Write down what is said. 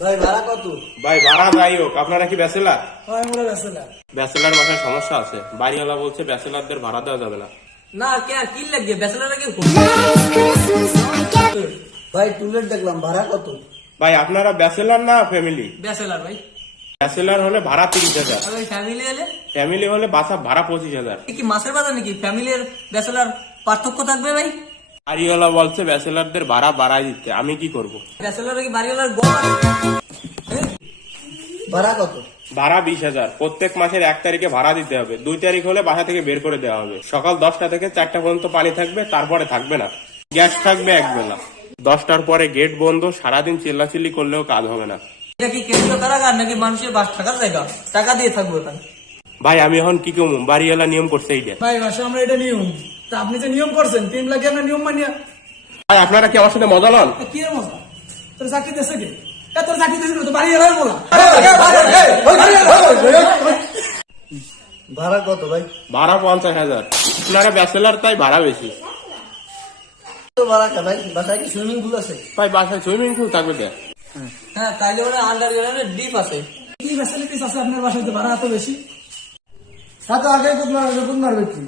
ভাই ভাড়া কত? ভাই ভাড়া যাই হোক আপনারা কি ব্যাচেলার? হয় মোরা ব্যাচেলার। ব্যাচেলার বাসায় সমস্যা আছে। বাড়িওয়ালা বলছে ব্যাচেলারদের ভাড়া দেওয়া যাবে না। না কে কি লাগবে? ব্যাচেলার কি ভাই টুলেট দেখলাম ভাড়া কত? ভাই আপনারা ব্যাচেলার না ফ্যামিলি? ব্যাচেলার ভাই। ব্যাচেলার হলে ভাড়া তিরিশ হাজার। ফ্যামিলি হলে? ফ্যামিলি হলে বাসা ভাড়া পঁচিশ হাজার। কি মাসের বাজার নাকি? ফ্যামিলির ব্যাচেলার পার্থক্য থাকবে ভাই? বাড়িওয়ালা বলছে ব্যাচেলারদের ভাড়া বাড়াই দিতে। আমি কি করব? ব্যাচেলার কি বাড়িওয়ালার ভাড়া কত? ভাড়া বিশ হাজার। প্রত্যেক মাসের এক তারিখে ভাড়া দিতে হবে। দুই তারিখ হলে বাসা থেকে বের করে দেওয়া হবে। সকাল দশটা থেকে চারটা পর্যন্ত পানি থাকবে তারপরে থাকবে না। গ্যাস থাকবে এক বেলা। দশটার পরে গেট বন্ধ সারাদিন চিল্লাচিল্লি করলেও কাজ হবে না। এটা কি কেন্দ্রীয় কারাগার নাকি মানুষের বাস থাকার জায়গা? টাকা দিয়ে থাকব ভাই আমি এখন কি কমু বাড়িওয়ালা নিয়ম করছে এইটা। ভাই বাসা আমরা এটা নিয়ম। তা আপনি যে নিয়ম করছেন তিন লাখে আমরা নিয়ম মানিয়া ভাই আপনারা কি আমার সাথে মজা লন কি মজা তোর চাকরি দিয়েছে কে তোর চাকরি দিয়েছে তো বাড়ি এলাই বলা ভাড়া কত ভাই ভাড়া পঞ্চাশ হাজার আপনারা ব্যাচেলার তাই ভাড়া বেশি তো ভাড়া কে ভাই বাসায় কি সুইমিং পুল আছে ভাই বাসায় সুইমিং পুল থাকবে দেখ হ্যাঁ তাইলে ওরা আন্ডার গ্রাউন্ডের ডিপ আছে কি ফ্যাসিলিটিস আছে আপনার বাসায় ভাড়া এত বেশি সাথে আগে কোন মারবে কি